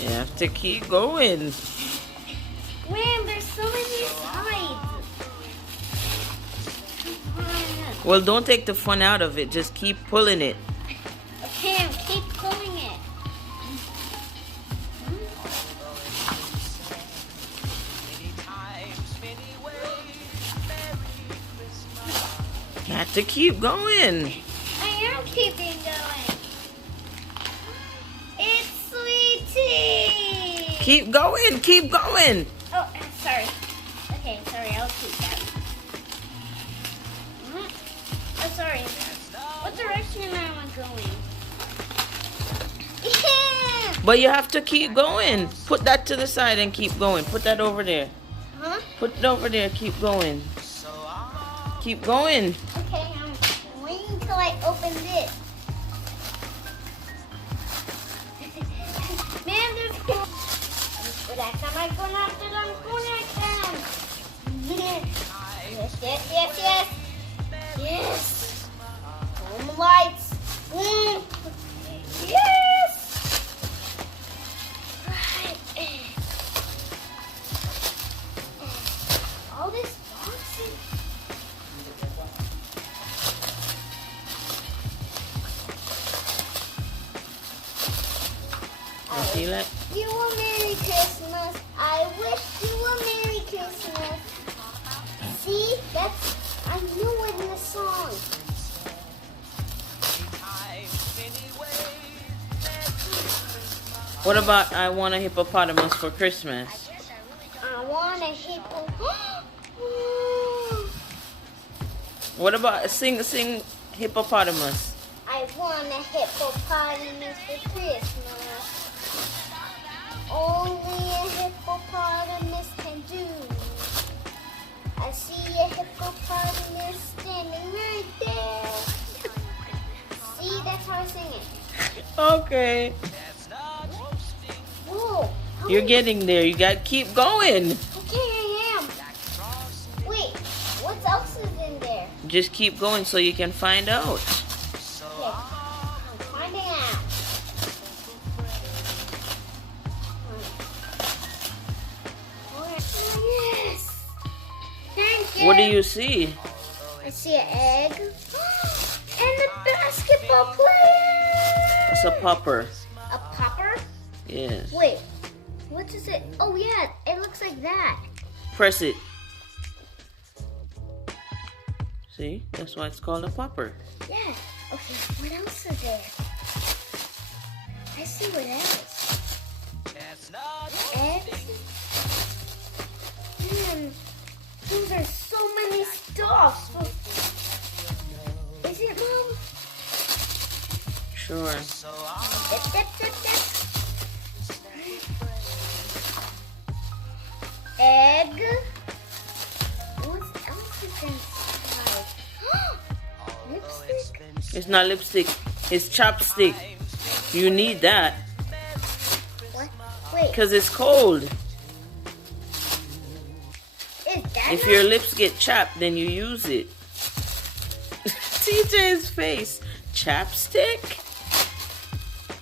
You have to keep going. Man, there's so many sides. Well, don't take the fun out of it. Just keep pulling it. Okay, keep pulling it. You have to keep going. I am keeping going. It's Sweetie. Keep going. Keep going. Oh, sorry. Okay, sorry. I'll keep that. Oh, sorry. What direction am I going? Yeah. But you have to keep going. Put that to the side and keep going. Put that over there. Huh? Put it over there. Keep going. Keep going. Okay, I'm waiting until I open this. Man, there's cool. That's how I'm going after them connection. Yes, yes, yes, yes. Yes. Home lights. Yes. Right. All this boxing. You see that? You a Merry Christmas. I wish you a Merry Christmas. See, that's, I knew it in the song. What about I want a hippopotamus for Christmas? I want a hippo. What about sing hippopotamus? I want a hippopotamus for Christmas. Only a hippopotamus can do. I see a hippopotamus standing right there. See, that's how I sing it. Okay. Whoa. You're getting there. You got to keep going. Okay, I am. Wait, what else is in there? Just keep going so you can find out. Okay, I'm finding out. Yes. Thank you. What do you see? I see an egg and a basketball player. It's a popper. A popper? Yes. Wait, what is it? Oh yeah, it looks like that. Press it. See? That's why it's called a popper. Yeah. Okay, what else is there? I see what else. Eggs. Those are so many stuffs. Is it, Mom? Sure. Dip, dip, dip, dip. Egg. What else is inside? Lipstick? It's not lipstick. It's chopstick. You need that What? Wait, because it's cold. is that If not- your lips get chapped, then you use it. TJ's face. Chapstick?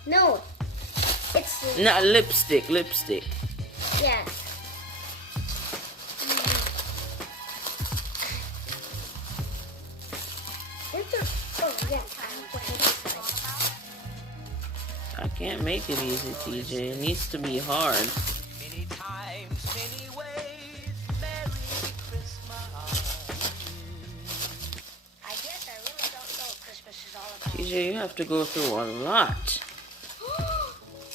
No. It's, Not lipstick. Lipstick. yeah. Where's the, oh yeah. I can't make it easy, TJ. It needs to be hard. TJ, you have to go through a lot.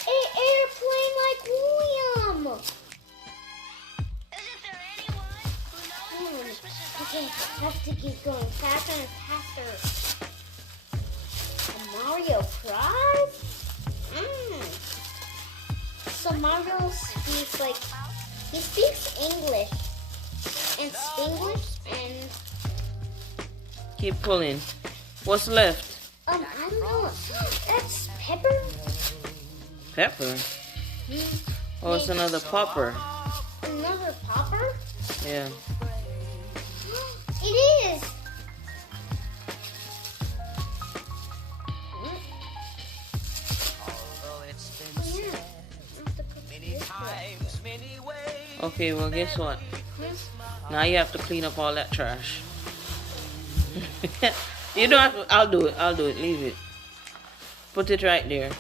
An airplane like William. Okay, have to keep going faster and faster. A Mario prize? So Mario speaks like, he speaks English and Spanglish and Keep pulling. What's left? I don't know. That's pepper. Pepper. Oh, it's another popper. Another popper. Yeah. It is. Okay, well, guess what? Now you have to clean up all that trash. You don't have to. I'll do it. I'll do it. Leave it. Put it right there.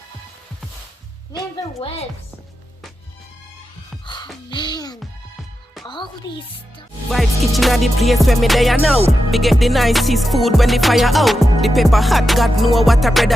Man, they're webs. Oh, man. All these stuff. Vibes kitchen at the place where me there now. We get the nicest food when the fire out. The pepper hot, God know what a bread